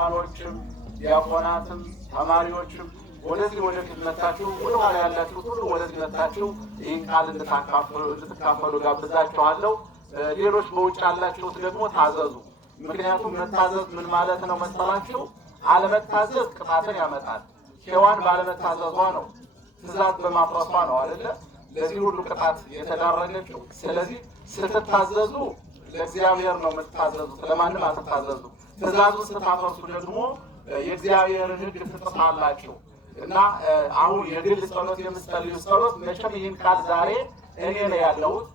ካህናቶችም ዲያቆናትም ተማሪዎችም ወደዚህ ወደፊት መጣችሁ ወደ ኋላ ያላችሁ ሁሉ ወደዚህ መጣችሁ ይህን ቃል እንድትካፈሉ ጋብዛችኋለሁ። ሌሎች በውጭ ያላችሁት ደግሞ ታዘዙ። ምክንያቱም መታዘዝ ምን ማለት ነው መሰላችሁ? አለመታዘዝ ቅጣትን ያመጣል። ሔዋን ባለመታዘዟ ነው፣ ትእዛዝ በማፍረሷ ነው አይደለ ለዚህ ሁሉ ቅጣት የተዳረገችው። ስለዚህ ስትታዘዙ ለእግዚአብሔር ነው የምትታዘዙት፣ ለማንም አትታዘዙ። ትእዛዙን ስታፈርሱ ደግሞ የእግዚአብሔርን ሕግ ትጥሳላችሁ። እና አሁን የግል ጸሎት የምትጸልዩ ጸሎት መቼም ይህን ቃል ዛሬ እኔ ነው ያለሁት።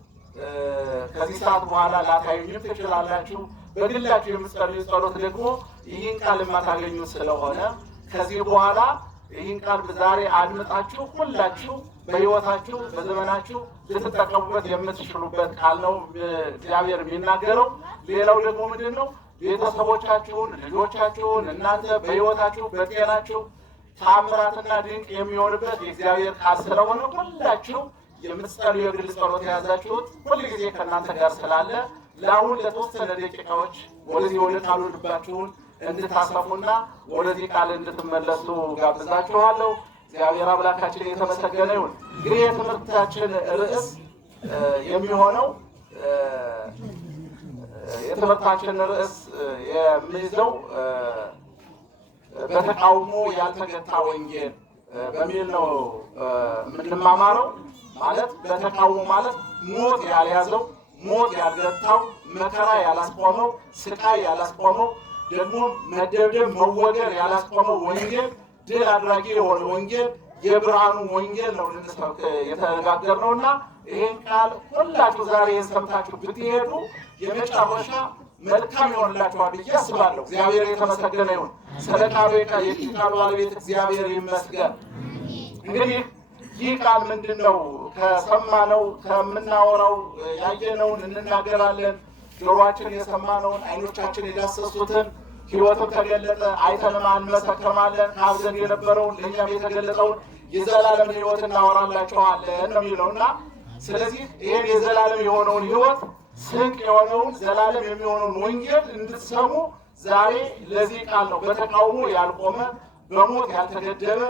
ከዚህ ሰዓት በኋላ ላታዩኝም ትችላላችሁ። በግላችሁ የምትጸልዩ ጸሎት ደግሞ ይህን ቃል የማታገኙ ስለሆነ ከዚህ በኋላ ይህን ቃል ዛሬ አድምጣችሁ ሁላችሁ በሕይወታችሁ በዘመናችሁ ልትጠቀሙበት የምትችሉበት ቃል ነው እግዚአብሔር የሚናገረው። ሌላው ደግሞ ምንድን ነው? ቤተሰቦቻችሁን፣ ልጆቻችሁን እናንተ በሕይወታችሁ በጤናችሁ ተአምራትና ድንቅ የሚሆንበት የእግዚአብሔር ቃል ስለሆነ ሁላችሁ የምትጸልዩ የግል ጸሎት የያዛችሁት ሁልጊዜ ከእናንተ ጋር ስላለ ለአሁን ለተወሰነ ደቂቃዎች ወደዚህ ወደ ቃሉ ልባችሁን እንድታሰፉና ወደዚህ ቃል እንድትመለሱ ጋብዛችኋለሁ። እግዚአብሔር አምላካችን የተመሰገነ ይሁን። እንግዲህ የትምህርታችን ርዕስ የሚሆነው የሚይዘው በተቃውሞ ያልተገታ ወንጌል በሚል ነው የምንማማረው። ማለት በተቃውሞ ማለት ሞት ያልያዘው፣ ሞት ያልገታው፣ መከራ ያላስቆመው፣ ስቃይ ያላስቆመው፣ ደግሞ መደብደብ መወገር ያላስቆመው ወንጌል፣ ድል አድራጊ የሆነ ወንጌል፣ የብርሃኑ ወንጌል ነው ልንሰብክ የተነጋገርነውና ይህን ቃል ሁላችሁ ዛሬ ሰምታችሁ ብትሄዱ የመጨረሻ መልካም ይሆንላችኋል ብዬ አስባለሁ። እግዚአብሔር የተመሰገነ ይሁን። ስለ ቃሉ የቃሉ ባለቤት እግዚአብሔር ይመስገን። እንግዲህ ይህ ቃል ምንድን ነው? ከሰማነው ከምናወራው ያየነውን እንናገራለን። ጆሮአችን የሰማነውን ዓይኖቻችን የዳሰሱትን ሕይወትን ተገለጠ አይተንም እንመሰክራለን። ከአብ ዘንድ የነበረውን ለእኛም የተገለጠውን የዘላለም ሕይወት እናወራላችኋለን ነው የሚለውና ስለዚህ ይህን የዘላለም የሆነውን ሕይወት ስንቅ የሆነውን ዘላለም የሚሆነውን ወንጌል እንድትሰሙ ዛሬ ለዚህ ቃል ነው በተቃውሞ ያልቆመ በሞት ያልተገደበ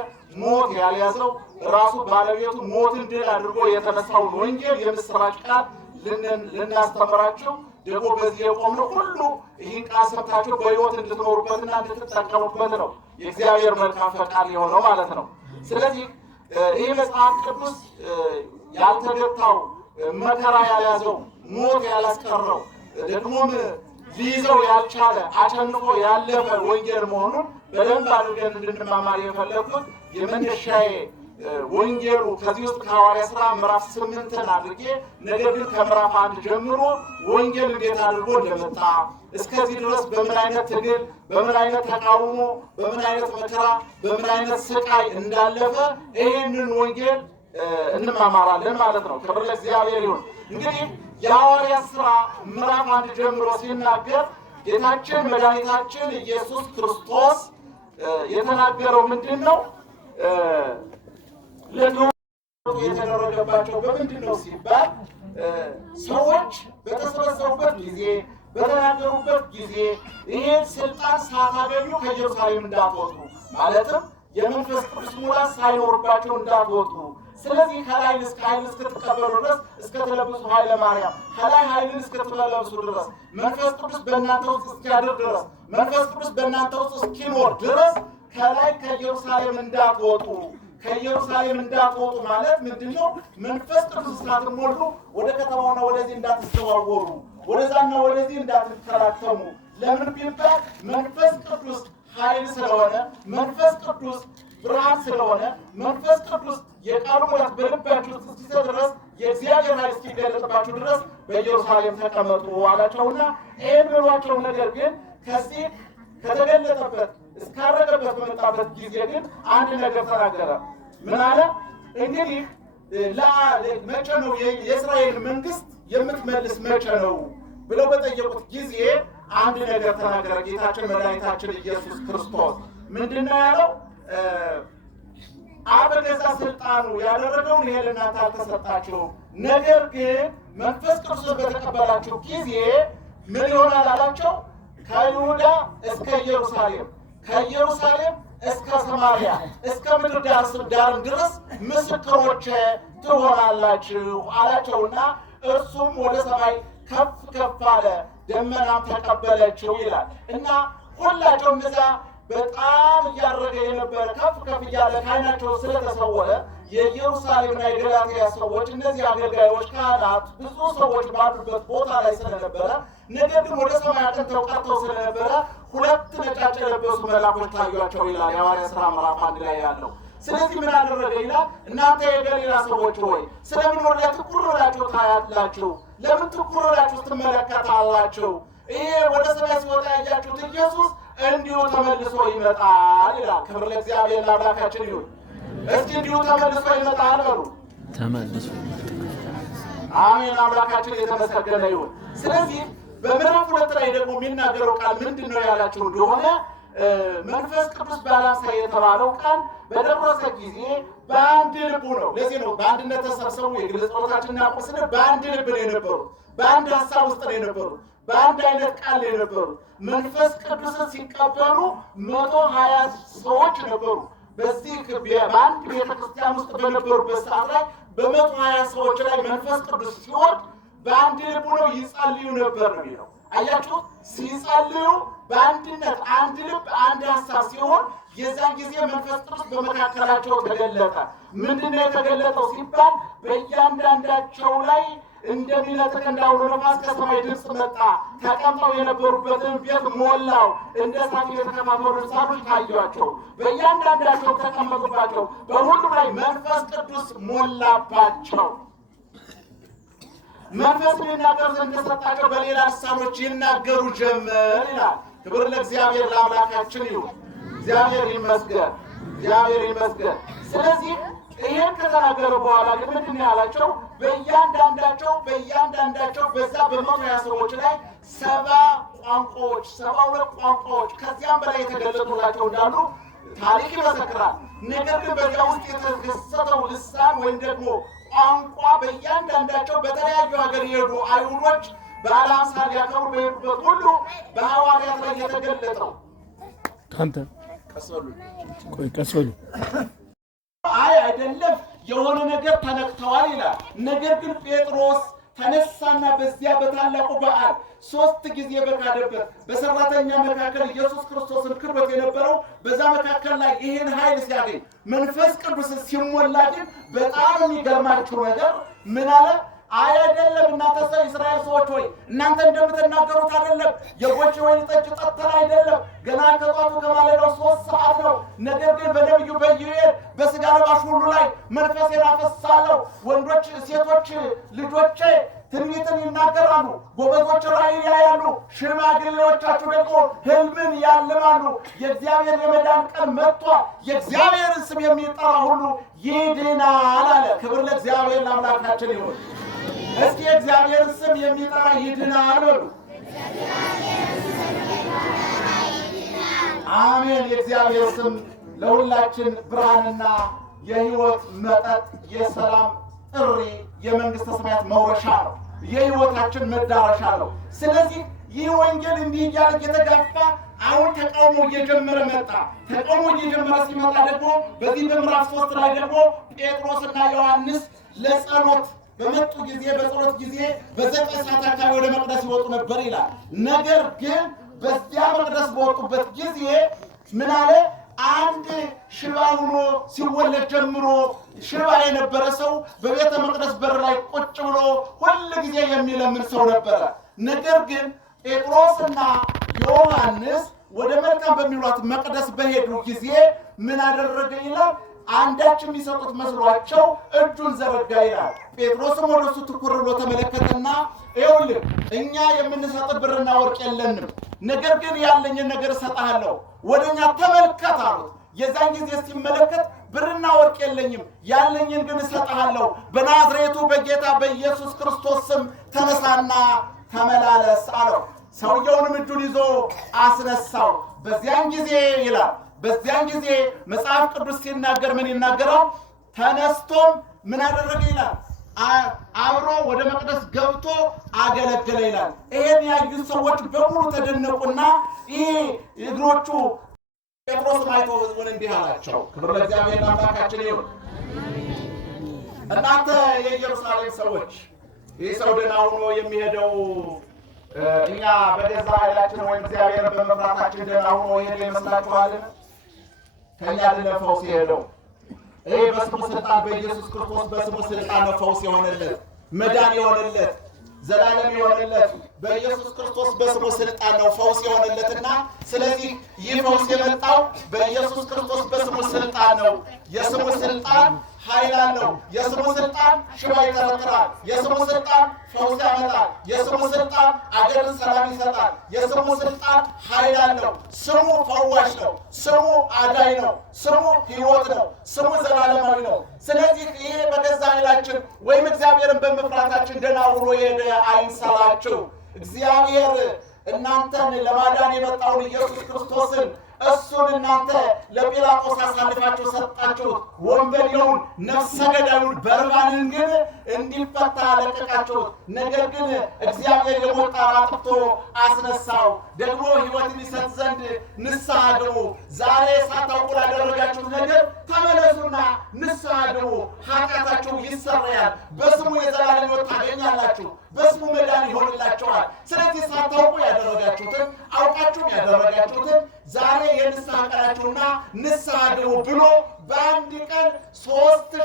ሞት ያልያዘው ራሱ ባለቤቱ ሞትን ድል አድርጎ የተነሳውን ወንጌል የምስራች ቃል ልናስተምራችሁ ደግሞ በዚህ የቆምነው ሁሉ ይህን ቃል ሰምታችሁ በሕይወት እንድትኖሩበትና እንድትጠቀሙበት ነው የእግዚአብሔር መልካም ፈቃድ የሆነው ማለት ነው። ስለዚህ ይህ መጽሐፍ ቅዱስ ያልተገታው መከራ ያልያዘው ሞት ያላስቀረው ደግሞም ሊይዘው ያልቻለ አሸንፎ ያለፈ ወንጌል መሆኑን በደንብ አድርገን እንድንማማር የፈለኩት የመነሻዬ ወንጌሉ ከዚህ ውስጥ ከሐዋርያት ሥራ ምዕራፍ 8ን አድርጌ ነገር ግን ከምዕራፍ 1 ጀምሮ ወንጌል እንዴት አድርጎ እንደመጣ እስከዚህ ድረስ በምን አይነት ትግል፣ በምን አይነት ተቃውሞ፣ በምን አይነት መከራ፣ በምን አይነት ስቃይ እንዳለፈ ይህንን ወንጌል እንማማራለን ማለት ነው። ክብር ለእግዚአብሔር ይሁን። እንግዲህ የሐዋርያት ሥራ ምዕራፍ 1 ጀምሮ ሲናገር ጌታችን መድኃኒታችን ኢየሱስ ክርስቶስ የተናገረው ምንድን ነው? ለተወሰኑ የተደረገባቸው በምንድን ነው ሲባል ሰዎች በተሰበሰቡበት ጊዜ በተናገሩበት ጊዜ ይህን ስልጣን ሳታገኙ ከኢየሩሳሌም እንዳትወጡ ማለትም የመንፈስ ቅዱስ ሙላት ሳይኖርባቸው እንዳትወጡ። ስለዚህ ከላይ ኃይል እስክትቀበሉ ድረስ እስከተለበሱ ኃይለ ማርያም ከላይ ኃይልን እስክትለብሱ ድረስ መንፈስ ቅዱስ በእናንተ ውስጥ እስኪያድር ድረስ መንፈስ ቅዱስ በእናንተ ውስጥ እስኪኖር ድረስ ከላይ ከኢየሩሳሌም እንዳትወጡ። ከኢየሩሳሌም እንዳትወጡ ማለት ምንድነው? መንፈስ ቅዱስ ሳትሞሉ ወደ ከተማውና ወደዚህ እንዳትዘዋወሩ፣ ወደዛና ወደዚህ እንዳትከራከሙ። ለምን ቢባል መንፈስ ቅዱስ ኃይል ስለሆነ፣ መንፈስ ቅዱስ ብርሃን ስለሆነ፣ መንፈስ ቅዱስ የቃሉ ሙላት በልባችሁ እስኪሰጥ ድረስ የእግዚአብሔር ኃይል እስኪገለጥባችሁ ድረስ በኢየሩሳሌም ተቀመጡ አላቸውና ይህን ብሏቸው፣ ነገር ግን ከዚህ ከተገለጠበት እስካረገበት በመጣበት ጊዜ ግን አንድ ነገር ተናገረ። ምን አለ? እንግዲህ መቼ ነው የእስራኤል መንግስት የምትመልስ መቼ ነው ብለው በጠየቁት ጊዜ አንድ ነገር ተናገረ። ጌታችን መድኃኒታችን ኢየሱስ ክርስቶስ ምንድነው ያለው? አብ በገዛ ስልጣኑ ያደረገውን ይሄ ለእናንተ አልተሰጣችሁም፣ ነገር ግን መንፈስ ቅዱስ በተቀበላችሁ ጊዜ ምን ይሆናል አላቸው? ከይሁዳ እስከ ኢየሩሳሌም ከኢየሩሳሌም እስከ ሰማርያ እስከ ምድር ዳርም ድረስ ምስክሮቼ ትሆናላችሁ አላቸውና እርሱም ወደ ሰማይ ከፍ ከፍ አለ፣ ደመናም ተቀበለችው ይላል እና ሁላቸው እነዛ በጣም እያረገ የነበረ ከፍ ከፍ እያለ ከዓይናቸው ስለተሰወረ የኢየሩሳሌምና የገላትያ ሰዎች እነዚህ አገልጋዮች ካህናት ብዙ ሰዎች ባሉበት ቦታ ላይ ስለነበረ ነገር ግን ወደ ሰማይ አቅንተው ቀርተው ስለነበረ ሁለት ነጫጭ የለበሱ መልአኮች ታዩአቸው ይላል የሐዋርያት ሥራ ምዕራፍ 1 ላይ ያለው። ስለዚህ ምን አደረገ ይላል? እናንተ የገሊላ ሰዎች ሆይ ስለምን ወደ ላይ ትኩር ብላችሁ ታያላችሁ? ለምን ትኩር ብላችሁ ትመለከታላችሁ? ይሄ ወደ ሰማይ ሲወጣ ያያችሁት ኢየሱስ እንዲሁ ተመልሶ ይመጣል ይላል። ክብር ለእግዚአብሔር ለአምላካችን ይሁን። እስኪ እንዲሁ ተመልሶ ይመጣል በሉ። ተመልሶ አሜን። አምላካችን የተመሰገነ ይሁን። ስለዚህ በምዕራፍ 2 ላይ ደግሞ የሚናገረው ቃል ምንድን ነው ያላችሁ እንደሆነ መንፈስ ቅዱስ ባላንሳ የተባለው ቃል በደረሰ ጊዜ በአንድ ልቡ ነው። ለዚህ ነው በአንድነት ተሰብስበው የግል ጸሎታችንን አቆስነ በአንድ ልብ ነው የነበሩት፣ በአንድ ሀሳብ ውስጥ ነው የነበሩት፣ በአንድ አይነት ቃል ነው የነበሩት። መንፈስ ቅዱስን ሲቀበሉ 120 ሰዎች ነበሩ። በዚህ በአንድ ቤተክርስቲያን ውስጥ በነበሩበት ሰዓት ላይ በ120 ሰዎች ላይ መንፈስ ቅዱስ ሲወርድ በአንድ ልብ ነው ይጸልዩ ነበር ነው የሚለው። አያችሁ፣ ሲጸልዩ በአንድነት አንድ ልብ አንድ ሀሳብ ሲሆን የዛን ጊዜ መንፈስ ቅዱስ በመካከላቸው ተገለጠ። ምንድነው የተገለጠው ሲባል በእያንዳንዳቸው ላይ እንደሚነጥቅ እንዳውሎ ነፋስ ከሰማይ ድምፅ መጣ፣ ተቀምጠው የነበሩበትን ቤት ሞላው፣ እንደ እሳት የተከፋፈሉ ልሳኖች ታዩአቸው፣ በእያንዳንዳቸው ተቀመጡባቸው፣ በሁሉም ላይ መንፈስ ቅዱስ ሞላባቸው። መንፈስ ሊናገር ዘንድ እንደሰጣቸው በሌላ ልሳኖች ይናገሩ ጀመር ይላል። ክብር ለእግዚአብሔር ለአምላካችን ይሁን። እግዚአብሔር ይመስገን፣ እግዚአብሔር ይመስገን። ስለዚህ ይሄን ከተናገረ በኋላ ግን ምንድን ነው ያላቸው? በእያንዳንዳቸው በዛ በ120 ሰዎች ላይ 72 ቋንቋዎች ከዚያም በላይ የተገለጡላቸው እንዳሉ ታሪክ ይመሰክራል። ነገር ግን በዚያ ውስጥ የተከሰተው ልሳን ወይም ደግሞ ቋንቋ በእያንዳንዳቸው በተለያዩ ሀገር የሄዱ አይሁዶች በዓለ ሃምሳ ሊያከብሩ በሄዱበት ሁሉ በሐዋርያት ላይ የተገለጠው ካንተ ቀስበሉ አይደለም የሆነ ነገር ተነክተዋል ይላል። ነገር ግን ጴጥሮስ ተነሳና በዚያ በታላቁ በዓል 3 ጊዜ በካደበት በሰራተኛ መካከል ኢየሱስ ክርስቶስን ክብሮት የነበረው በዛ መካከል ላይ ይሄን ኃይል ሲያገኝ መንፈስ ቅዱስ ሲሞላ ግን በጣም የሚገርማችሁ ነገር ምን አለ? አይደለም እናንተ እስራኤል ሰዎች ሆይ እናንተ እንደምትናገሩት አይደለም፣ የጎች ወይን ጠጅ ጠጥተን አይደለም፣ ገና ከጧቱ ከማለዳው 3 ሰዓት ነው። ነገር ግን በነቢዩ በኢዩኤል በሥጋ ለባሽ ሁሉ ላይ መንፈሴን አፈሳለሁ፣ ወንዶች ሴቶች ልጆቼ ትንቢትን ይናገራሉ፣ ጎበዞች ራእይ ያያሉ፣ ሽማግሌዎቻችሁ ደግሞ ሕልምን ያልማሉ። የእግዚአብሔር የመዳን ቀን መጥቷል፣ የእግዚአብሔርን ስም የሚጠራ ሁሉ ይድናል አለ። ክብር ለእግዚአብሔር ለአምላካችን ይሁን። እስኪ የእግዚአብሔርን ስም የሚጠራ ይድናል በሉ። አሜን። የእግዚአብሔር ስም ለሁላችን ብርሃንና የሕይወት መጠጥ፣ የሰላም ጥሪ፣ የመንግሥተ ሰማያት መውረሻ ነው፣ የሕይወታችን መዳረሻ ነው። ስለዚህ ይህ ወንጌል እንዲህ እያለ እየተጋፋ አሁን ተቃውሞ እየጀመረ መጣ። ተቃውሞ እየጀመረ ሲመጣ ደግሞ በዚህ በምዕራፍ 3 ላይ ደግሞ ጴጥሮስና ዮሐንስ ለጸሎት በመጡ ጊዜ በጸሎት ጊዜ በ9 ሰዓት አካባቢ ወደ መቅደስ ይወጡ ነበር ይላል። ነገር ግን በዚያ መቅደስ በወጡበት ጊዜ ምን አለ? አንድ ሽባ ሆኖ ሲወለድ ጀምሮ ሽባ የነበረ ሰው በቤተ መቅደስ በር ላይ ቁጭ ብሎ ሁል ጊዜ የሚለምን ሰው ነበረ። ነገር ግን ጴጥሮስና ዮሐንስ ወደ መልካም በሚሏት መቅደስ በሄዱ ጊዜ ምን አደረገ ይላል? አንዳች የሚሰጡት መስሏቸው እጁን ዘረጋ ይላል። ጴጥሮስም ወደ እሱ ትኩር ብሎ ተመለከተና ይኸውልህ እኛ የምንሰጥ ብርና ወርቅ የለንም፣ ነገር ግን ያለኝን ነገር እሰጥሃለሁ፣ ወደኛ ተመልከት አሉት። የዛን ጊዜ ሲመለከት ብርና ወርቅ የለኝም፣ ያለኝን ግን እሰጥሃለሁ፣ በናዝሬቱ በጌታ በኢየሱስ ክርስቶስ ስም ተነሳና ተመላለስ አለው። ሰውየውንም እጁን ይዞ አስነሳው። በዚያን ጊዜ ይላል በዚያን ጊዜ መጽሐፍ ቅዱስ ሲናገር ምን ይናገራል? ተነስቶም ምን አደረገ ይላል? አብሮ ወደ መቅደስ ገብቶ አገለገለ ይላል። ይሄን ያዩ ሰዎች በሙሉ ተደነቁና ይሄ እግሮቹ ጴጥሮስ ማይቶ ሕዝቡን እንዲህ አላቸው። ክብር ለእግዚአብሔር አምላካችን ይሁን። እናንተ የኢየሩሳሌም ሰዎች ይህ ሰው ደህና ሆኖ የሚሄደው እኛ በገዛ ኃይላችን ወይም እግዚአብሔር በመፍራታችን ደህና ሆኖ ይሄድ ይመስላችኋልን? ከእኛ አይደለም ፈውስ የሄደው። ይሄ በስሙ ስልጣን በኢየሱስ ክርስቶስ በስሙ ስልጣን ነው ፈውስ የሆነለት፣ መዳን የሆነለት፣ ዘላለም የሆነለት በኢየሱስ ክርስቶስ በስሙ ስልጣን ነው ፈውስ የሆነለትና ስለዚህ ይህ ፈውስ የመጣው በኢየሱስ ክርስቶስ በስሙ ስልጣን ነው። የስሙ ስልጣን ኃይል አለው። የስሙ ስልጣን ሽባ ይተረትራል። የስሙ ስልጣን ፈውስ ያመጣል። የስሙ ስልጣን አገርን ሰላም ይሰጣል። የስሙ ስልጣን ኃይል አለው። ስሙ ፈዋሽ ነው። ስሙ አዳኝ ነው። ስሙ ሕይወት ነው። ስሙ ዘላለማዊ ነው። ስለዚህ ይሄ በገዛ ኃይላችን ወይም እግዚአብሔርን በመፍራታችን ደህና ሆኖ የሄደ አይምሰላችሁ። እግዚአብሔር እናንተን ለማዳን የመጣውን ኢየሱስ ክርስቶስን እሱን እናንተ ለጲላጦስ አሳልፋችሁ ሰጣችሁት። ወንበዴውን ነፍሰ ገዳዩን በርባንን ግን እንዲፈታ ለቀቃችሁት። ነገር ግን እግዚአብሔር የሞት ጣር አጥፍቶ አስነሳው። ደግሞ ሕይወትን ይሰጥ ዘንድ ንስሐ ግቡ። ዛሬ ሳታውቁ ላደረጋችሁት ነገር ተመለሱና ንስሐ ግቡ። ኃጢአታችሁ ይሰረያል። በስሙ የዘላለም ሕይወት ታገኛላችሁ። በስሙ መዳን ይሆንላችኋል። ስለዚህ ሳታውቁ ያደረጋችሁትን አውቃችሁም ያደረጋችሁትን ዛሬ የንስሐ ቀናችሁና ንስሐ ግቡ ብሎ በአንድ ቀን 3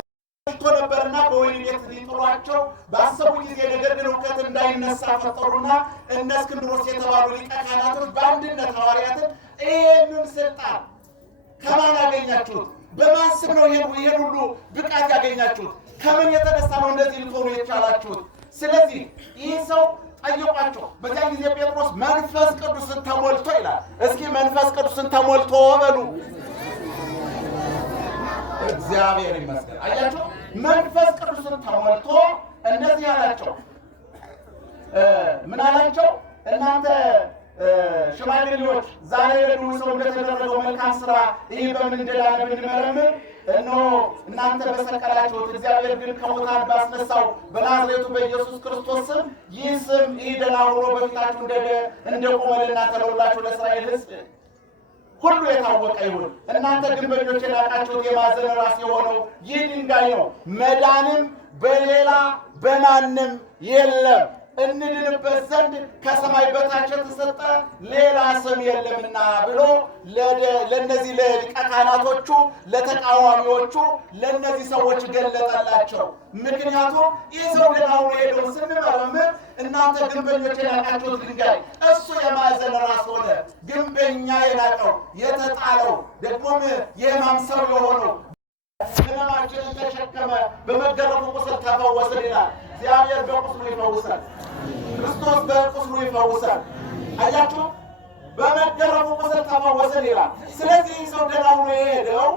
ነበርና በወህኒ ቤት ሊጥሏቸው ባሰቡ ጊዜ ነገር ግን እውቀት እንዳይነሳ ፈጠሩና እነ እስክንድሮስ የተባሉ ሊቀ ካህናቶች በአንድነት ሐዋርያትን ይህንን ስልጣን ከማን ያገኛችሁት? በማን ስም ነው ይህን ሁሉ ብቃት ያገኛችሁት? ከምን የተነሳ ነው እንደዚህ ልትሆኑ የቻላችሁት? ስለዚህ ይህ ሰው ጠየቋቸው። በዚያ ጊዜ ጴጥሮስ መንፈስ ቅዱስን ተሞልቶ ይላል። እስኪ መንፈስ ቅዱስን ተሞልቶ በሉ። እግዚአብሔር ይመስገን። አያችሁ፣ መንፈስ ቅዱስን ተሞልቶ እንደዚህ አላቸው። ምን አላቸው? እናንተ ሽማግሌዎች ዛሬ ለድውይ ሰው እንደተደረገው መልካም ስራ ይህ በምን እንደዳነ ብንመረምር እነሆ እናንተ በሰቀላችሁት እግዚአብሔር ግን ከሙታን ባስነሳው በናዝሬቱ በኢየሱስ ክርስቶስ ስም ይህ ስም ይህ ደህና ሆኖ በፊታችሁ እንደቆመ ለእናንተ ለሁላችሁ ለእስራኤል ሕዝብ ሁሉ የታወቀ ይሁን። እናንተ ግንበኞች የናቃችሁት የማዕዘን ራስ የሆነው ይህ ድንጋይ ነው። መዳንም በሌላ በማንም የለም፣ እንድንበት ዘንድ ከሰማይ በታች የተሰጠ ሌላ ስም የለምና ብሎ ለነዚህ ለሊቀ ካህናቶቹ ለተቃዋሚዎቹ ለነዚህ ሰዎች ገለጠላቸው። ምክንያቱም ይህ ሰው ግን አሁን ሄደው ስንመረምር እናንተ ግንበኞች የናቃችሁት ድንጋይ እሱ የማዕዘን ራስ ሆነ። ግንበኛ የናቀው የተጣለው ደግሞም የሕማም ሰው የሆነው ሕመማችንን ተሸከመ፣ በመገረፉ ቁስል ተፈወሰ ይላል። እግዚአብሔር በቁስሉ ይፈውሳል። ክርስቶስ በቁስሉ ይፈውሳል። አያችሁ፣ በመገረፉ ቁስል ተፈወሰ ይላል። ስለዚህ ሰው ደህና ሆኖ የሄደው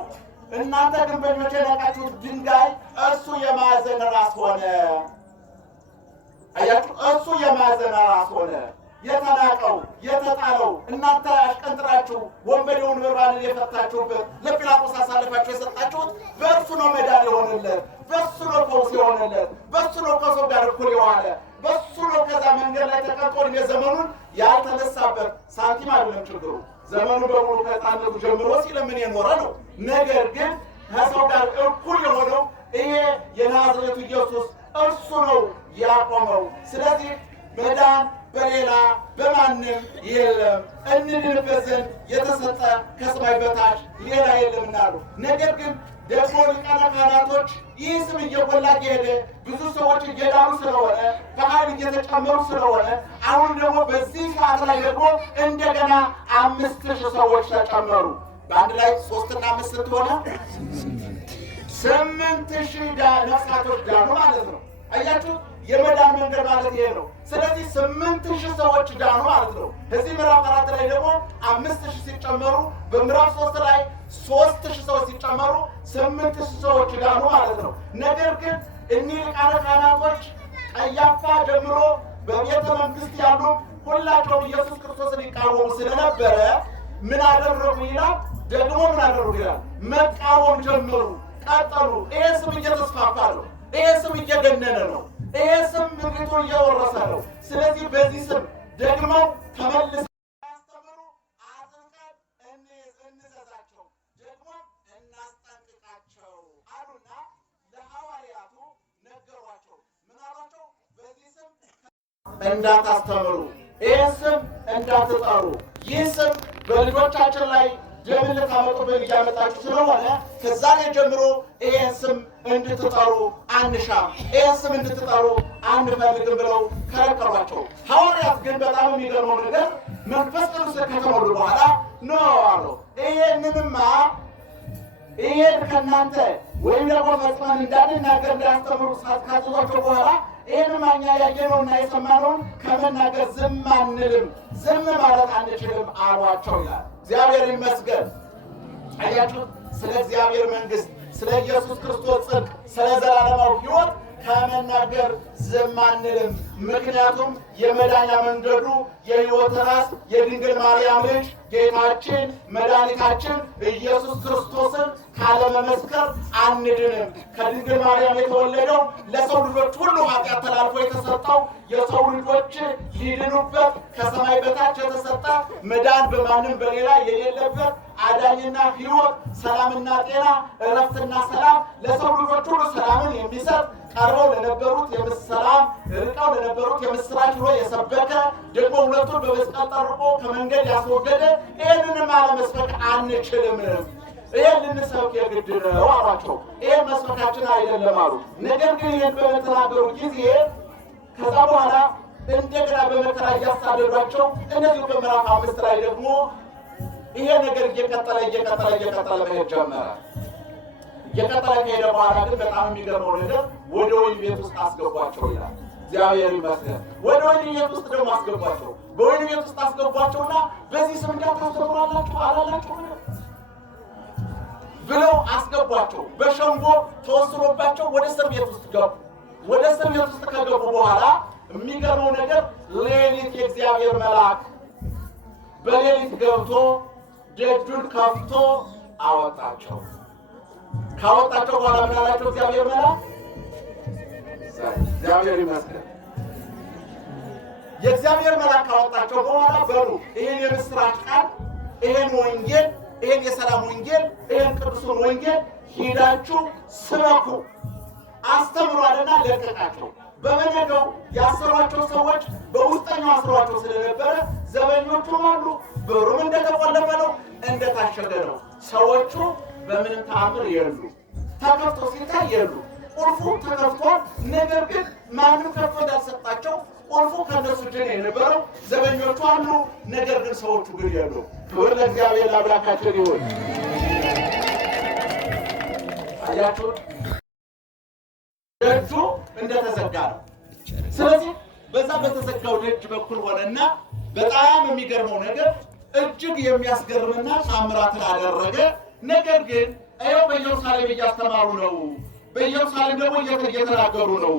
እናንተ ግንበኞች የናቃችሁት ድንጋይ እሱ የማዕዘን ራስ ሆነ። አያችሁ፣ እሱ የማዕዘን ራስ ሆነ። የተናቀው የተጣለው እናንተ አሽቀንጥራችሁ ወንበዴውን በርባንን የፈታችሁበት ለጲላጦስ አሳልፋችሁ የሰጣችሁት በእርሱ ነው መዳን የሆነለት፣ በእሱ ነው ፈውስ የሆነለት፣ በእሱ ነው ከሰው ጋር እኩል የዋለ፣ በእሱ ነው ከዛ መንገድ ላይ ተቀምጦ ዘመኑን ያልተነሳበት። ሳንቲም አይደለም ችግሩ። ዘመኑ በሙሉ ከሕፃንነቱ ጀምሮ ሲለምን የኖረ ነው። ነገር ግን ከሰው ጋር እኩል የሆነው ይሄ የናዝሬቱ ኢየሱስ እርሱ ነው ያቆመው። ስለዚህ መዳን በሌላ በማንም የለም፣ እንድንበት ዘንድ የተሰጠ ከሰማይ በታች ሌላ የለምና አሉ። ነገር ግን ደግሞ ሊቃነ ካህናቶች ይህ ስም እየጎላ እየሄደ ብዙ ሰዎች እየዳኑ ስለሆነ በኃይል እየተጨመሩ ስለሆነ አሁን ደግሞ በዚህ ሰዓት ላይ ደግሞ እንደገና 5000 ሰዎች ተጨመሩ። በአንድ ላይ 3 እና 5 ስትሆነ 8000 ነፍሳቶች ዳኑ ማለት ነው። አያችሁ፣ የመዳን መንገድ ማለት ይሄ ነው። ስለዚህ 8000 ሰዎች ዳኑ ማለት ነው። እዚህ ምዕራፍ 4 ላይ ደግሞ 5000 ሲጨመሩ በምዕራፍ 3 ላይ 3000 ሰዎች ሲጨመሩ 8000 ሰዎች ዳኑ ማለት ነው። ነገር ግን እኒህ ሊቃነ ካህናቶች ቀያፋ ጀምሮ በቤተ መንግስት ያሉ ሁላቸውም ኢየሱስ ክርስቶስን ይቃወሙ ስለነበረ ምን አደረጉ ይላል? ደግሞ ምን አደረጉ ይላል? መቃወም ጀመሩ፣ ቀጠሉ። ይሄ ስም እየተስፋፋ ነው። ይሄ ስም እየገነነ ነው። ይሄ ስም ምድሪቱን እየወረሰ ነው። ስለዚህ በዚህ ስም ደግመው ተመልሰው ያስተምሩ፣ አጥብቀን እንዘዛቸው። እንዳታስተምሩ፣ ይህን ስም እንዳትጠሩ፣ ይህ ስም በልጆቻችን ላይ ደም ልታመጡብን እያመጣችሁ ስለሆነ ከዛሬ ጀምሮ ይህን ስም እንድትጠሩ አንሻም፣ ይህን ስም እንድትጠሩ አንፈልግም ብለው ከለከሏቸው። ሐዋርያት ግን በጣም የሚገርመው ነገር መንፈስ ቅዱስ ከተሞሉ በኋላ ኖ አሉ፣ ይሄን ከእናንተ ወይም ደግሞ ፈጽመን እንዳንናገር እንዳያስተምሩ ካዘዟቸው በኋላ ይህንማ እኛ ያየነውና የሰማነውን ከመናገር ዝም አንልም፣ ዝም ማለት አንችልም አሏቸው ይላል። እግዚአብሔር ይመስገን። አያችሁ፣ ስለ እግዚአብሔር መንግሥት፣ ስለ ኢየሱስ ክርስቶስ ጽድቅ፣ ስለ ዘላለማዊ ሕይወት ከመናገር ዝም አንልም። ምክንያቱም የመዳኛ መንገዱ የሕይወት ራስ የድንግል ማርያም ልጅ ጌታችን መድኃኒታችን ኢየሱስ ክርስቶስን ካለመመስከር አንድንም። ከድንግል ማርያም የተወለደው ለሰው ልጆች ሁሉ ኃጢአት ተላልፎ የተሰጠው የሰው ልጆች ሊድኑበት ከሰማይ በታች የተሰጠ መዳን በማንም በሌላ የሌለበት አዳኝና ሕይወት ሰላምና ጤና እረፍትና ሰላም ለሰው ልጆች ሁሉ ሰላምን የሚሰጥ ቀርበው ለነበሩት ሰላም ርቀው ለነበሩት የምስራች ብሎ የሰበከ ደግሞ ሁለቱን በመስቀል ጠርቆ ከመንገድ ያስወገደ ይህንንም አለመስበክ አንችልም። ይህን ልንሰብክ የግድ ነው አሏቸው። ይህ መስበካችን አይደለም አሉ። ነገር ግን ይህን በተናገሩ ጊዜ ከዛ በኋላ እንደገና በመከራ እያሳደዷቸው እነዚሁ በምዕራፍ 5 ላይ ደግሞ ይሄ ነገር እየቀጠለ መሄድ ጀመረ። እየቀጠለ ከሄደ በኋላ ግን በጣም የሚገርመው ነገር ወደ ወህኒ ቤት ውስጥ አስገቧቸው ይላል። እግዚአብሔር ይመስገን። ወደ ወህኒ ቤት ውስጥ ደግሞ አስገቧቸው። በወህኒ ቤት ውስጥ አስገቧቸውና በዚህ ስም እንዳታስተምራላችሁ አላላችሁ ብለው አስገቧቸው። በሸንጎ ተወስኖባቸው ወደ እስር ቤት ውስጥ ገቡ። ወደ እስር ቤት ውስጥ ከገቡ በኋላ የሚገርመው ነገር ሌሊት የእግዚአብሔር መልአክ በሌሊት ገብቶ ደጁን ከፍቶ አወጣቸው። ካወጣቸው በኋላ ምን አላቸው? እግዚአብሔር መልአክ እግዚአብሔር ይመስገን። የእግዚአብሔር መልአክ ካወጣቸው በኋላ በሉ ይሄን የምስራች ቃል፣ ይሄን ወንጌል፣ ይሄን የሰላም ወንጌል፣ ይሄን ቅዱሱን ወንጌል ሂዳችሁ ስበኩ አስተምሯልና ለቀቃቸው። በመነገው ያሰሯቸው ሰዎች በውስጠኛው አስሯቸው ስለነበረ ዘበኞቹም አሉ። በሩም እንደተቆለፈ ነው፣ እንደታሸገ ነው። ሰዎቹ በምንም ተአምር የሉ፣ ተከፍቶ ሲታይ የሉ። ቁልፉ ተከፍቷል። ነገር ግን ማንም ከፍቶ እንዳልሰጣቸው ቁልፉ ከነሱ እጅ ነው የነበረው። ዘበኞቹ አሉ፣ ነገር ግን ሰዎቹ ግን የሉ። ክብር ለእግዚአብሔር ለአምላካችን ይሁን። አያችሁ፣ ደጁ እንደተዘጋ ነው። ስለዚህ በዛ በተዘጋው ደጅ በኩል ሆነና በጣም የሚገርመው ነገር እጅግ የሚያስገርምና ታምራትን አደረገ። ነገር ግን ይኸው በኢየሩሳሌም እያስተማሩ ነው፣ በኢየሩሳሌም ደግሞ እየተናገሩ ነው።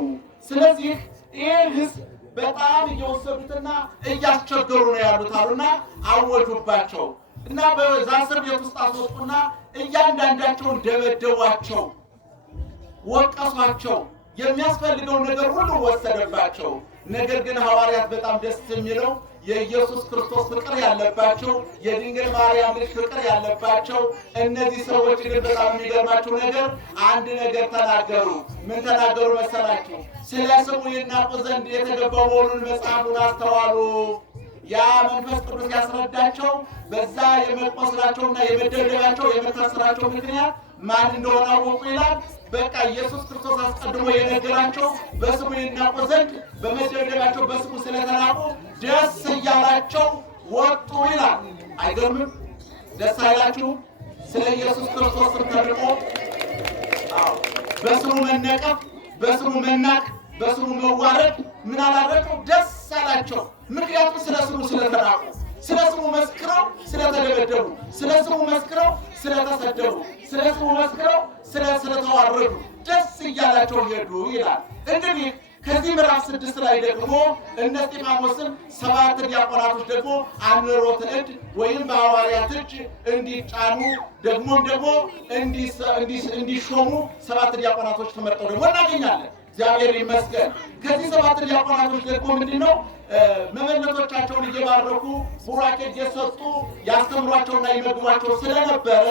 ስለዚህ ይህ ሕዝብ በጣም እየወሰዱትና እያስቸገሩ ነው ያሉት አሉና አወጁባቸው እና በዛ እስር ቤት ውስጥ አስወጡና እያንዳንዳቸውን ደበደቧቸው፣ ወቀሷቸው፣ የሚያስፈልገውን ነገር ሁሉ ወሰደባቸው። ነገር ግን ሐዋርያት በጣም ደስ የሚለው የኢየሱስ ክርስቶስ ፍቅር ያለባቸው የድንግል ማርያም ልጅ ፍቅር ያለባቸው እነዚህ ሰዎች ግን በጣም የሚገርማቸው ነገር አንድ ነገር ተናገሩ። ምን ተናገሩ መሰላችሁ? ስለ ስሙ ይናቁ ዘንድ የተገባው መሆኑን መጽሐፉን አስተዋሉ። ያ መንፈስ ቅዱስ ያስረዳቸው በዛ የመቆስላቸውና የመደብደባቸው የመታሰራቸው ምክንያት ማን እንደሆነ አወቁ ይላል። በቃ ኢየሱስ ክርስቶስ አስቀድሞ የነገራቸው በስሙ ይናቁ ዘንድ በመደብደባቸው በስሙ ስለተናቁ ደስ እያላቸው ወጡ ይላል። አይገርምም? ደስ አይላችሁ? ስለ ኢየሱስ ክርስቶስ ስም ተርቆ በስሙ መነቀፍ፣ በስሙ መናቅ፣ በስሙ መዋረድ ምን አላረቁ? ደስ አላቸው። ምክንያቱም ስለ ስሙ ስለተናቁ፣ ስለ ስሙ መስክረው ስለተደበደቡ፣ ስለ ስሙ መስክረው ስለተሰደቡ፣ ስለ ስሙ መስክረው ስለተዋረዱ ደስ እያላቸው ሄዱ ይላል። እንግዲህ ከዚህ ምዕራፍ 6 ላይ ደግሞ እነ እስጢፋኖስን 7 ዲያቆናቶች ደግሞ አምሮተ እድ ወይም በሐዋርያት እጅ እንዲጫኑ ደግሞም ደግሞ እንዲሾሙ 7 ዲያቆናቶች ተመርጠው ደግሞ እናገኛለን። እግዚአብሔር ይመስገን። ከዚህ 7 ዲያቆናቶች ደግሞ ምንድነው መመለቶቻቸውን እየባረኩ ቡራኬ እየሰጡ ያስተምሯቸውና ይመግቧቸው ስለነበረ፣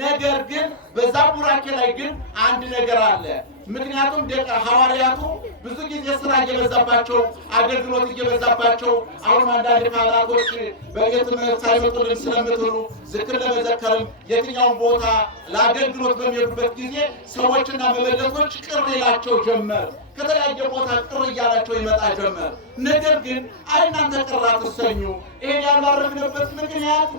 ነገር ግን በዛ ቡራኬ ላይ ግን አንድ ነገር አለ። ምክንያቱም ደቀ ሐዋርያቱ ብዙ ጊዜ ስራ እየበዛባቸው አገልግሎት እየበዛባቸው አሁን አንዳንድ ካህናቶች በቤተ መቅደስ ሳይመጡልን ስለምትሉ ዝክር ለመዘከርም የትኛውን ቦታ ለአገልግሎት በሚሄዱበት ጊዜ ሰዎችና መበለቶች ቅር ይላቸው ጀመር። ከተለያየ ቦታ ቅር እያላቸው ይመጣ ጀመር። ነገር ግን አይ እናንተ ቅር አትሰኙ፣ ይሄን ያልባረክንበት ምክንያት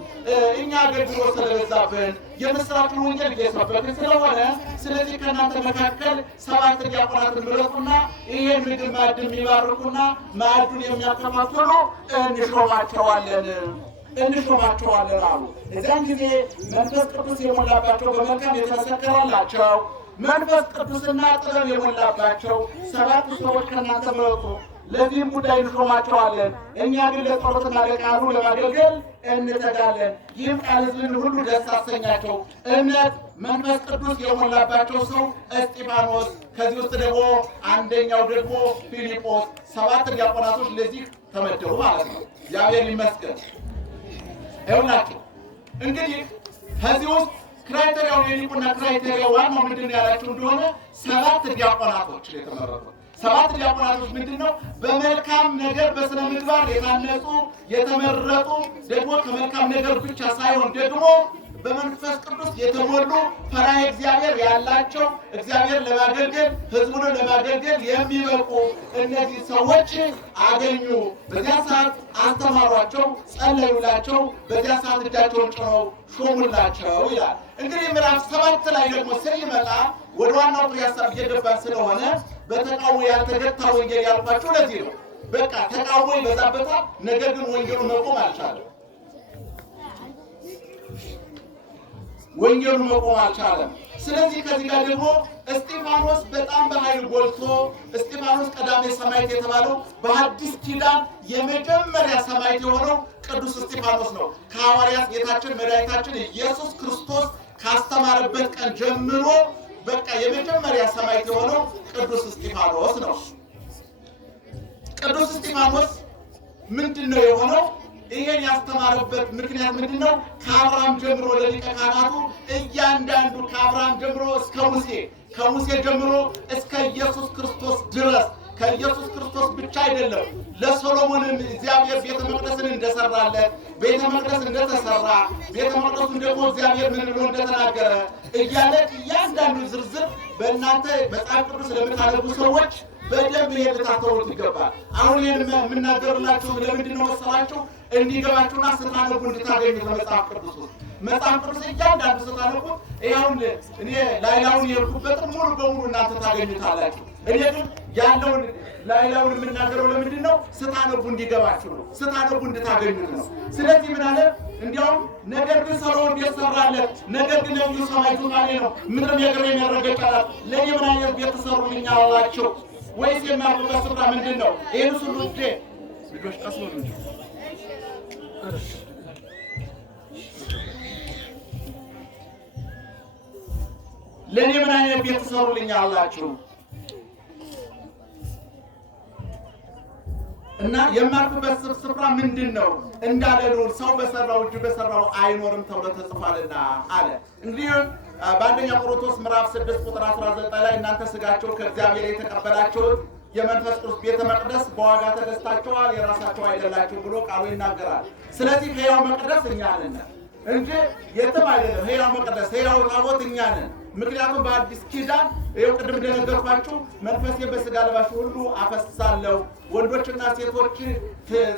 እኛ አገልግሎት ስለበዛብን የምስራቹን ወንጌል እየሰበክን ስለሆነ ስለዚህ ከእናንተ መካከል 7 ዲያቆናትን ምረጡና ይሄን ምግብ ማዕድ የሚባርኩና ማዕዱን የሚያከፋፍሉ እንሾማቸዋለን አሉ። እዚያን ጊዜ መንፈስ ቅዱስ የሞላባቸው በመልካም የተመሰከረላቸው መንፈስ ቅዱስና ጥበብ የሞላባቸው 7 ሰዎች ከእናንተ ምረጡ፣ ለዚህም ጉዳይ እንሾማቸዋለን። እኛ ግን ለጸሎትና ለቃሉ ለማገልገል እንተጋለን። ይህም ቃል ሕዝብን ሁሉ ደስ አሰኛቸው። እምነት መንፈስ ቅዱስ የሞላባቸው ሰው እስጢፋኖስ፣ ከዚህ ውስጥ ደግሞ አንደኛው ደግሞ ፊልጶስ፣ 7 ዲያቆናቶች ለዚህ ተመደቡ ማለት ነው። እግዚአብሔር ይመስገን። ይኸውላችሁ እንግዲህ ከዚህ ውስጥ ክራይቴሪያውን የሊቁና ክራይቴሪያ ዋናው ምንድን ነው ያላችሁ እንደሆነ 7 ዲያቆናቶች የተመረጡ 7 ዲያቆናቶች ምንድን ነው? በመልካም ነገር በስነ ምግባር የታነጹ የተመረጡ ደግሞ ከመልካም ነገር ብቻ ሳይሆን ደግሞ በመንፈስ ቅዱስ የተሞሉ ፈሪሃ እግዚአብሔር ያላቸው እግዚአብሔር ለማገልገል ሕዝቡን ለማገልገል የሚበቁ እነዚህ ሰዎች አገኙ። በዚያ ሰዓት አስተማሯቸው፣ ጸለዩላቸው፣ በዚያ ሰዓት እጃቸውን ጭነው ሾሙላቸው ይላል። እንግዲህ ምዕራፍ 7 ላይ ደግሞ ስንመጣ ወደ ዋናው ፍሬ ሐሳብ እየገባን ስለሆነ በተቃውሞ ያልተገታ ወንጌል ያልኳቸው ለዚህ ነው። በቃ ተቃውሞ ይበዛበታል፣ ነገር ግን ወንጌሉ መቆም አልቻለም። ወንጌሉ መቆም አልቻለም። ስለዚህ ከዚህ ጋር ደግሞ እስጢፋኖስ በጣም በኃይል ጎልቶ እስጢፋኖስ ቀዳሜ ሰማዕት የተባለው በሐዲስ ኪዳን የመጀመሪያ ሰማዕት የሆነው ቅዱስ እስጢፋኖስ ነው። ከሐዋርያት ጌታችን መድኃኒታችን ኢየሱስ ክርስቶስ ካስተማረበት ቀን ጀምሮ በቃ የመጀመሪያ ሰማዕት የሆነው ቅዱስ እስጢፋኖስ ነው። ቅዱስ እስጢፋኖስ ምንድን ነው የሆነው? ይሄን ያስተማረበት ምክንያት ምንድነው? ከአብርሃም ጀምሮ ለሊቀ ካህናቱ እያንዳንዱ ከአብርሃም ጀምሮ እስከ ሙሴ ከሙሴ ጀምሮ እስከ ኢየሱስ ክርስቶስ ድረስ ከኢየሱስ ክርስቶስ ብቻ አይደለም፣ ለሶሎሞንም እግዚአብሔር ቤተ መቅደስን እንደሰራለት ቤተ መቅደስ እንደተሰራ ቤተ መቅደሱን ደግሞ እግዚአብሔር ምን ብሎ እንደተናገረ እያለ እያንዳንዱ ዝርዝር በእናንተ መጽሐፍ ቅዱስ ለምታነቡ ሰዎች በደንብ ይሄን ልታስተውሉት ይገባል። አሁን ይሄን የምናገርላችሁ ለምንድን ነው መሰላችሁ? እንዲገባችሁና ስታነቡ እንድታገኙ ከመጽሐፍ ቅዱስ ውስጥ መጽሐፍ ቅዱስ እያንዳንዱ ስታነቡ ይኸውም እኔ ላይላውን የሄድኩበትን ሙሉ በሙሉ እናንተ ታገኙታላችሁ። እኔ ግን ያለውን ላይላውን የምናገረው ለምንድን ነው? ስታነቡ እንዲገባችሁ ነው፣ ስታነቡ እንድታገኙት ነው። ስለዚህ ምን አለ? እንዲያውም ነገር ግን ሰሎሞን ቤት ሰራለት፣ ነገር ግን ነቢዩ ሰማይ ዙፋኔ ነው፣ ምድር የእግሬ መረገጫላት፣ ለእኔ ምን አይነት ቤት ትሰሩልኛል አላቸው። ወይስ የማርኩበት ስፍራ ምንድን ነው? ይህን ሁሉ ልጆች ቀስ በሉ እንጂ ለእኔ ምን አይነት ቤት ትሰሩልኛላችሁ? እና የማርኩበት ስፍራ ምንድን ነው እንዳለ ልዑል ሰው በሰራው እጅ በሰራው አይኖርም ተብሎ ተጽፏልና አለ። እንግዲህ በአንደኛ ቆሮንቶስ ምዕራፍ 6 ቁጥር 19 ላይ እናንተ ሥጋቸው ከእግዚአብሔር የተቀበላችሁት የመንፈስ ቅዱስ ቤተ መቅደስ በዋጋ ተገዝታችኋል፣ የራሳቸው አይደላችሁ ብሎ ቃሉ ይናገራል። ስለዚህ ሕያው መቅደስ እኛ ነን እንጂ የትም አይደለም። ሕያው መቅደስ ሕያው ታቦት እኛ ነን። ምክንያቱም በአዲስ ኪዳን ይኸው ቅድም እንደነገርኳችሁ መንፈሴን በሥጋ ለባሽ ሁሉ አፈሳለሁ፣ ወንዶችና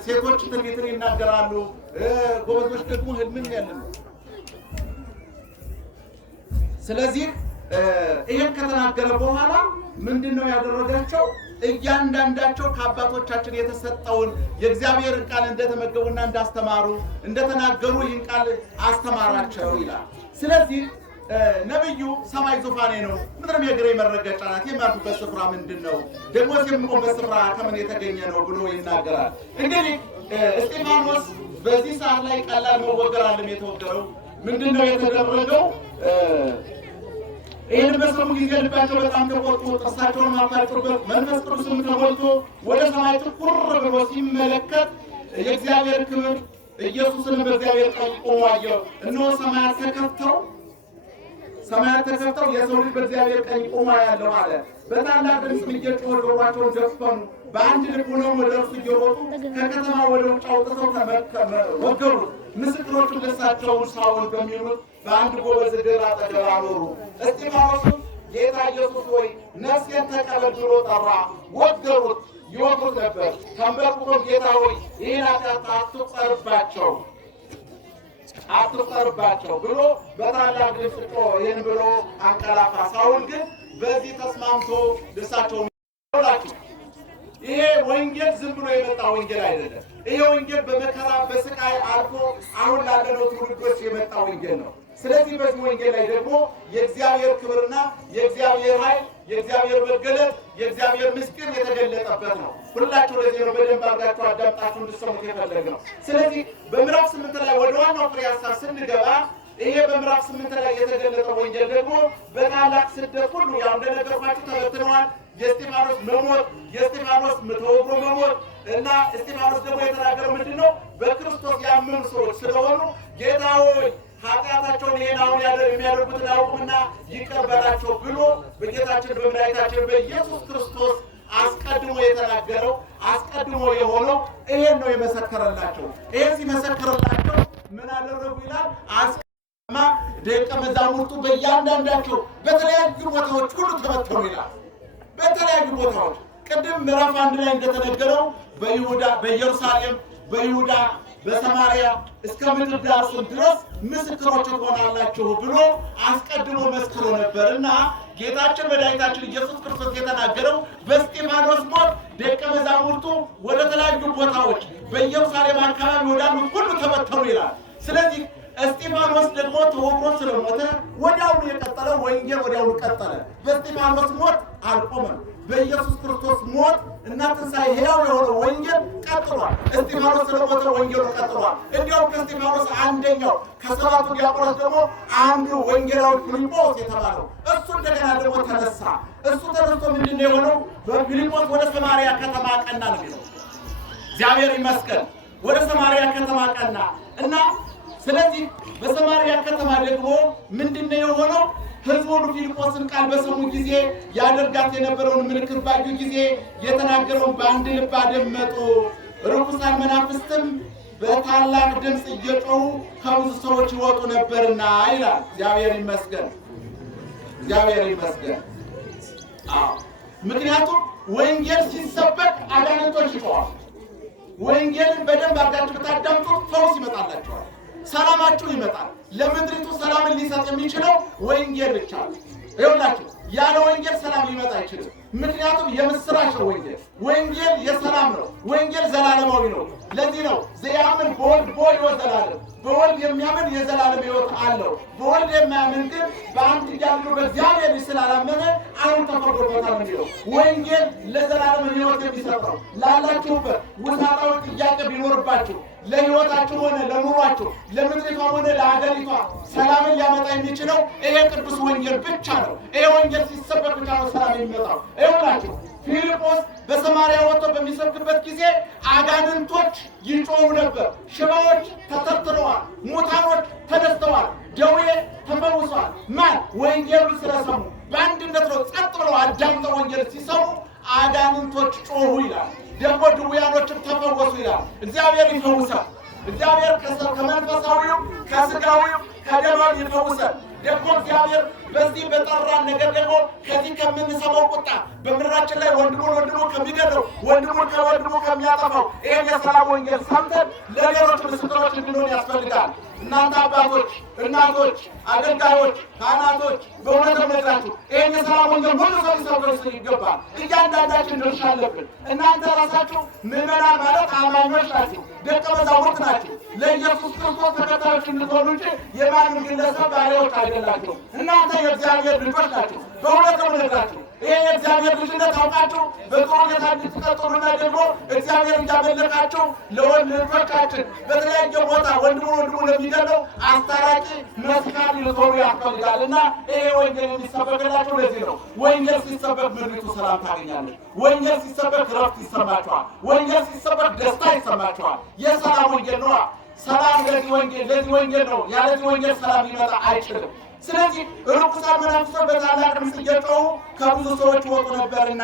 ሴቶች ትንቢትን ይናገራሉ፣ ጎበዞች ደግሞ ሕልምን ያልማሉ። ስለዚህ ይህን ከተናገረ በኋላ ምንድን ነው ያደረጋቸው? እያንዳንዳቸው ከአባቶቻችን የተሰጠውን የእግዚአብሔርን ቃል እንደተመገቡና እንዳስተማሩ እንደተናገሩ ይህን ቃል አስተማራቸው ይላል። ስለዚህ ነብዩ ሰማይ ዙፋኔ ነው፣ ምድርም የእግሬ መረገጫ ናት፣ የማርኩበት ስፍራ ምንድን ነው? ደግሞ የምቆምበት ስፍራ ከምን የተገኘ ነው ብሎ ይናገራል። እንግዲህ እስጢፋኖስ በዚህ ሰዓት ላይ ቀላል መወገር አለም የተወገረው ምንድን ነው የተደረገው? ይህን በሰሙ ጊዜ ልባቸው በጣም ተቆጡ፣ ጥርሳቸውን አፋጩበት። መንፈስ ቅዱስም ተሞልቶ ወደ ሰማይ ትኩር ብሎ ሲመለከት የእግዚአብሔር ክብር ኢየሱስንም በእግዚአብሔር ቀኝ ቆሞ አየው። እነሆ ሰማያት ተከፍተው ሰማያት ተከፍተው የሰው ልጅ በእግዚአብሔር ቀኝ ቆሞ ያለው አለ። በታላቅ ድምፅ እየጮሁ ጆሯቸውን ደፈኑ። በአንድ ልብ ሆነው ወደ እርሱ እየሮጡ ከከተማ ወደ ውጭ አውጥተው ወገሩት። ምስክሮቹን ደሳቸውን ሳውል በሚሉት በአንድ ጎበዝ እግር አጠገብ አኖሩ። እስጢፋኖስም ጌታ ኢየሱስ ሆይ ነፍሴን ተቀበል ብሎ ጠራ። ወገሩት፣ ይወግሩት ነበር። ተንበርክኮም ጌታ ሆይ ይህን ኃጢአት አትቁጠርባቸው ብሎ በታላቅ ድምፅ ጮኸ። ይህን ብሎ አንቀላፋ። ሳውል ግን በዚህ ተስማምቶ ደሳቸውን ይላችሁ። ይሄ ወንጌል ዝም ብሎ የመጣ ወንጌል አይደለም። ይሄ ወንጌል በመከራ በስቃይ አልፎ አሁን ላለነው ትውልዶች የመጣ ወንጌል ነው። ስለዚህ በዚህ ወንጌል ላይ ደግሞ የእግዚአብሔር ክብርና የእግዚአብሔር ኃይል፣ የእግዚአብሔር መገለጥ፣ የእግዚአብሔር ምስጢር የተገለጠበት ነው። ሁላችሁ ለዚህ ነው በደንብ አድርጋችሁ አዳምጣችሁ እንድትሰሙት የፈለግነው። ስለዚህ በምዕራፍ 8 ላይ ወደ ዋናው ፍሬ ሐሳብ ስንገባ ይሄ በምዕራፍ 8 ላይ የተገለጠው ወንጌል ደግሞ በታላቅ ስደት ሁሉ ያው እንደነገርኳችሁ ተበትነዋል። የእስጢፋኖስ መሞት፣ የእስጢፋኖስ ተወግሮ መሞት እና እስጢፋኖስ ደግሞ የተናገረው ምንድን ነው? በክርስቶስ ያመኑ ሰዎች ስለሆኑ ጌታ ሆይ ኃጢአታቸውን ይህን አሁን የሚያደርጉትን አያውቁምና ይቅር በላቸው ብሎ በጌታችን በመድኃኒታችን በኢየሱስ ክርስቶስ አስቀድሞ የተናገረው አስቀድሞ የሆነው ይሄን ነው የመሰከረላቸው። ይሄን ሲመሰክርላቸው ምን አደረጉ ይላል? ደቀ መዛሙርቱ በእያንዳንዳቸው በተለያዩ ቦታዎች ሁሉ ተበተኑ ይላል። በተለያዩ ቦታዎች ቅድም ምዕራፍ 1 ላይ እንደተነገረው በይሁዳ፣ በኢየሩሳሌም፣ በይሁዳ፣ በሰማርያ እስከ ምድር ዳር ድረስ ምስክሮች ትሆናላችሁ ብሎ አስቀድሞ መስክሮ ነበርና ጌታችን መድኃኒታችን ኢየሱስ ክርስቶስ የተናገረው በእስጢፋኖስ ሞት ደቀ መዛሙርቱ ወደ ተለያዩ ቦታዎች በኢየሩሳሌም አካባቢ ወዳሉት ሁሉ ተበተኑ ይላል። ስለዚህ እስጢፋኖስ ደግሞ ተወግሮ ስለሞተ ወዲያውኑ የቀጠለው ወንጌል ወዲያውኑ ቀጠለ። በእስጢፋኖስ ሞት አልቆመም። በኢየሱስ ክርስቶስ ሞት እና ትንሣኤ ሕያው የሆነው ወንጌል ቀጥሏል። እስጢፋኖስ ስለሞተ ወንጌሉ ቀጥሏል። እንዲያውም ከእስጢፋኖስ አንደኛው ከሰባቱ ዲያቆናት ደግሞ አንዱ ወንጌላዊ ፊልጶስ የተባለው እሱ እንደገና ደግሞ ተነሳ። እሱ ተነስቶ ምንድን ነው የሆነው? በፊልጶስ ወደ ሰማርያ ከተማ ቀና ነው የሚለው። እግዚአብሔር ይመስገን። ወደ ሰማርያ ከተማ ቀና እና ስለዚህ በሰማርያ ከተማ ደግሞ ምንድን ነው የሆነው? ሕዝቡ ሁሉ ፊልጶስን ቃል በሰሙ ጊዜ ያደርጋት የነበረውን ምልክት ባዩ ጊዜ የተናገረውን በአንድ ልብ አደመጡ። ርኩሳን መናፍስትም በታላቅ ድምፅ እየጮሁ ከብዙ ሰዎች ይወጡ ነበርና ይላል። እግዚአብሔር ይመስገን፣ እግዚአብሔር ይመስገን። ምክንያቱም ወንጌል ሲሰበክ አጋንንቶች ይጮኻሉ። ወንጌልን በደንብ አድርጋችሁ ብታዳምጡት ፈውስ ይመጣላችኋል። ሰላማችሁ ይመጣል። ለምድሪቱ ሰላምን ሊሰጥ የሚችለው ወንጌል ብቻ ነው። ይኸውላችሁ ያለ ወንጌል ሰላም ሊመጣ አይችልም። ምክንያቱም የምስራች ነው ወንጌል። ወንጌል የሰላም ነው። ወንጌል ዘላለማዊ ነው። ለዚህ ነው ዘያምን በወልድ ሕይወት ዘላለም፣ በወልድ የሚያምን የዘላለም ሕይወት አለው። በወልድ የማያምን ግን በአንድ ያሉ በእግዚአብሔር ስላላመነ አሁን ተፈርዶበታል የሚለው ወንጌል ለዘላለም ሕይወት የሚሰጠው ላላችሁበት ውሳጣዊ ጥያቄ ቢኖርባችሁ ለሕይወታችሁ ሆነ ለኑሯችሁ ለምድሪቷ ሆነ ለሀገሪቷ ሰላምን ሊያመጣ የሚችለው ይሄ ቅዱስ ወንጌል ብቻ ነው። ይሄ ወንጌል ሲሰበክ ብቻ ነው ሰላም የሚመጣው። ይኸውላችሁ ፊልጶስ በሰማርያ ወጥቶ በሚሰብክበት ጊዜ አጋንንቶች ይጮሁ ነበር። ሽባዎች ተተርትረዋል፣ ሙታኖች ተነስተዋል፣ ደዌ ተፈውሷል። ማን? ወንጌሉን ስለሰሙ በአንድነት ነው ጸጥ ብለው አዳምጠው ወንጌል ሲሰሙ አጋንንቶች ጮሁ ይላል። ደግሞ ድውያኖችም ተፈወሱ ይላል። እግዚአብሔር ይፈውሳል። እግዚአብሔር ከመንፈሳዊው ከስጋዊው ከደማዊ ይፈውሳል። ደግሞ እግዚአብሔር በዚህ በጠራን ነገር ደግሞ ከዚህ ከምንሰማው ቁጣ በምድራችን ላይ ወንድሙ ከሚገድለው ወንድሙን ከወንድሙ ከሚያጠፋው ይሄን የሰላም ወንጌል ሰምተን ለሌሎች ምስክሮች እንድንሆን ያስፈልጋል። እናንተ አባቶች፣ እናቶች፣ አገልጋዮች፣ ካህናቶች በእውነት ነግራችሁ ይሄን የሰላም ወንጌል ሁሉ ሰው ሊሰብክ ይገባል። እያንዳንዳችን ድርሻ አለብን። እናንተ ራሳችሁ ምዕመናን ማለት አማኞች ናችሁ፣ ደቀ መዛሙርት ናችሁ። ለኢየሱስ ክርስቶስ ተከታዮች እንድትሆኑ እንጂ የማንም ግለሰብ ባሪያዎች አይደላችሁ። እናንተ የእግዚአብሔር ልጆች ናችሁ። በእውነት ነግራችሁ ይሄ የእግዚአብሔር ልጅነት አውቃችሁ በጥሩ ሁኔታ እንድትቀጥሉና ደግሞ እግዚአብሔር እያመለካችሁ ለወንድ ልጆቻችን በተለያየ ቦታ ወንድሙ ለሚገለው አስታራቂ መስካሪ ልትሆኑ ያስፈልጋልና ይሄ ወንጌል የሚሰበክላችሁ ለዚህ ነው። ወንጌል ሲሰበክ ምድሪቱ ሰላም ታገኛለች። ወንጌል ሲሰበክ ረፍት ይሰማችኋል። ወንጌል ሲሰበክ ደስታ ይሰማችኋል። የሰላም ወንጌል ነዋ። ሰላም ለዚህ ወንጌል ነው። ያለዚህ ወንጌል ሰላም ሊመጣ አይችልም። ስለዚህ ርኩሳን መናፍስቶች በታላቅ ድምፅ እየጮሁ ከብዙ ሰዎች ወጡ ነበርና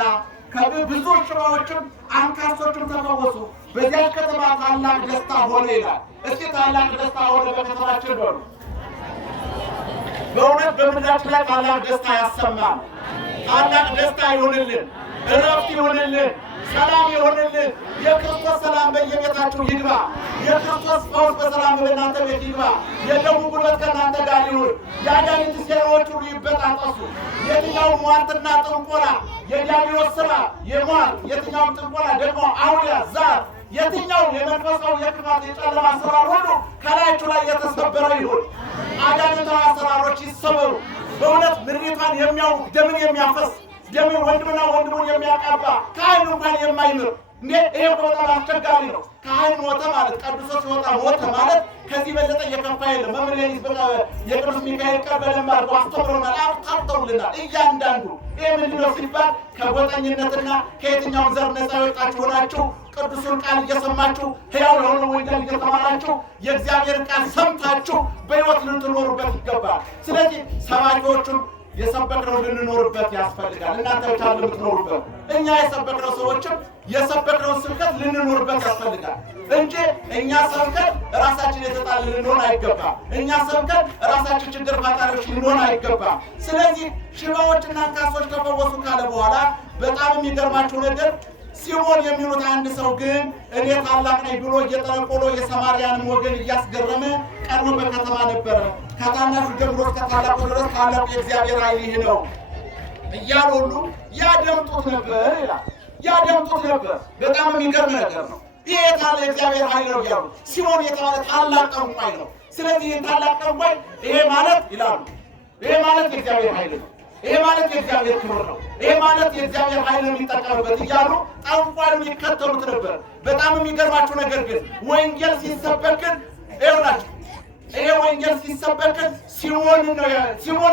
ከብዙ ሽባዎችም አንካሶችም ተፈወሱ። በዚያች ከተማ ታላቅ ደስታ ሆነ ይላል። እስኪ ታላቅ ደስታ ሆነ በከተማችን በሉ። በእውነት በምድራችን ላይ ታላቅ ደስታ ያሰማል። ታላቅ ደስታ ይሁንልን፣ እረፍት ይሁንልን፣ ሰላም ይሁንልን። የክርስቶስ ሰላም በየቤታችሁ ይግባ። የክርስቶስ ፈውስ በሰላም በእናንተ ቤት ይግባ። የደሙ ጉልበት ከእናንተ ጋር ይሁን። የአጋንንት ሴራዎች ሁሉ ይበጣጠሱ። የትኛው ሟርትና ጥንቆላ፣ የዲያብሎስ ሥራ የሟርት የትኛውም ጥንቆላ ደግሞ አውሊያ ዛር የትኛው የመንፈሳዊ የክፋት የጨለማ አሰራር ሁሉ ከላያችሁ ላይ የተሰበረ ይሁን። አጋንንታዊ አሰራሮች ይሰበሩ። በእውነት ምድሪቷን የሚያውቅ ደምን የሚያፈስ ደምን ወንድምና ወንድሙን የሚያቃባ ካህን እንኳን የማይምር እንዴ! ይሄ በጣም አስቸጋሪ ነው። ካህን ሞተ ማለት ቀድሶ ሲወጣ ሞተ ማለት ከዚህ በለጠ የከፋ የለም። መምህር የቅዱስ ሚካኤል ቀበለም አድርጎ አስተምሮናል፣ አብራርተውልናል። እያንዳንዱ ይህ ምንድን ነው ሲባል ከጎጠኝነትና ከየትኛውም ዘር ነፃ የወጣችሁ ሆናችሁ ቅዱሱን ቃል እየሰማችሁ ሕያው የሆነ ወንጌል እየተማራችሁ የእግዚአብሔርን ቃል ሰምታችሁ በሕይወት ልትኖሩበት ይገባል። ስለዚህ ሰባኪዎቹም የሰበክነው ልንኖርበት ያስፈልጋል። እናንተ ብቻ ልትኖሩበት፣ እኛ የሰበክነው ሰዎችም የሰበክነውን ስብከት ልንኖርበት ያስፈልጋል እንጂ እኛ ሰብከን ራሳችን የተጣል ልንሆን አይገባም። እኛ ሰብከን ራሳችን ችግር ፈጣሪዎች ልንሆን አይገባም። ስለዚህ ሽባዎችና አንካሶች ተፈወሱ ካለ በኋላ በጣም የሚገርማችሁ ነገር ሲሞን የሚሉት አንድ ሰው ግን እኔ ታላቅ ነኝ ብሎ እየጠነቆሎ የሰማርያንን ወገን እያስገረመ ቀድሞ በከተማ ነበረ። ከታናሹ ጀምሮ እስከ ታላቁ ድረስ ታላቁ የእግዚአብሔር ኃይል ይህ ነው እያሉ ሁሉ ያደምጡት ነበር ይላል። ያደምጡት ነበር። በጣም የሚገርም ነገር ነው። ይህ የታለ የእግዚአብሔር ኃይል ነው እያሉ ሲሞን የተባለ ታላቅ ጠንቋይ ነው። ስለዚህ ይህን ታላቅ ጠንቋይ ይሄ ማለት ይላሉ፣ ይሄ ማለት የእግዚአብሔር ኃይል ነው፣ ይሄ ማለት የእግዚአብሔር ክብር ነው፣ ይሄ ማለት የእግዚአብሔር ኃይል የሚጠቀምበት እያሉ ጠንቋዩን ይከተሉት ነበር። በጣም የሚገርማችሁ ነገር ግን ወንጌል ሲሰበክ ግን ይኸውላችሁ ይሄ ወንጌል ሲሰበክ ሲሞንን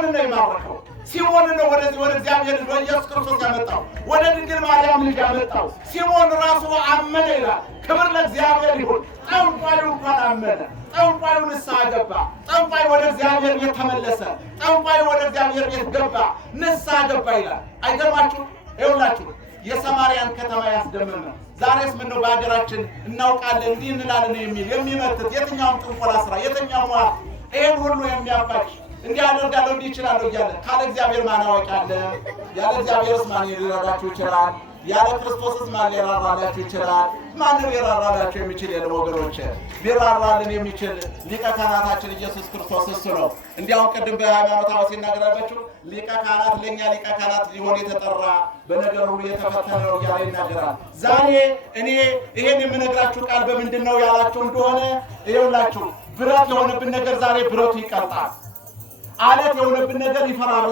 ነው የማረከው። ሲሞን ነው ወደዚህ ወደ እግዚአብሔር ልጅ ኢየሱስ ክርስቶስ ያመጣው፣ ወደ ድንግል ማርያም ልጅ ያመጣው። ሲሞን ራሱ አመነ ይላል። ክብር ለእግዚአብሔር ይሁን። ጠንቋዩ እንኳን አመነ። ጠንቋዩ ንስሐ ገባ። ጠንቋዩ ወደ እግዚአብሔር ቤት ተመለሰ። ጠንቋዩ ወደ እግዚአብሔር ቤት ገባ፣ ንስሐ ገባ ይላል። አይገርማችሁ? ይኸውላችሁ የሰማርያን ከተማ ያስደመመ ዛሬስ ምን ነው በሀገራችን እናውቃለን እንዲህ እንላለን የሚል የሚመትት የትኛውም ጥንቆላ ስራ የትኛውም ይሄን ሁሉ የሚያባሽ እንዲህ አደርጋለሁ እንዲህ ይችላል እያለ ካለ እግዚአብሔር ማን አዋቂ አለ? ያለ እግዚአብሔርስ ማን ሊረዳችሁ ይችላል? ያለ ክርስቶስስ ማን ሊራራላችሁ ይችላል? ማንም ሊራራላችሁ የሚችል የለም ወገኖች። ሊራራልን የሚችል ሊቀ ካህናታችን ኢየሱስ ክርስቶስ እሱ ነው። እንዲያውም ቅድም በሃይማኖት አበው ሲናገራላችሁ ሊቀ ካህናት ለእኛ ሊቀ ካህናት ሊሆን የተጠራ በነገር ሁሉ የተፈተነ ነው እያለ ይናገራል። ዛሬ እኔ ይሄን የምነግራችሁ ቃል በምንድን ነው ያላችሁ እንደሆነ ይኸውላችሁ ብረት የሆነብን ነገር ዛሬ ብረቱ ይቀልጣል። አለት የሆነብን ነገር ይፈራል።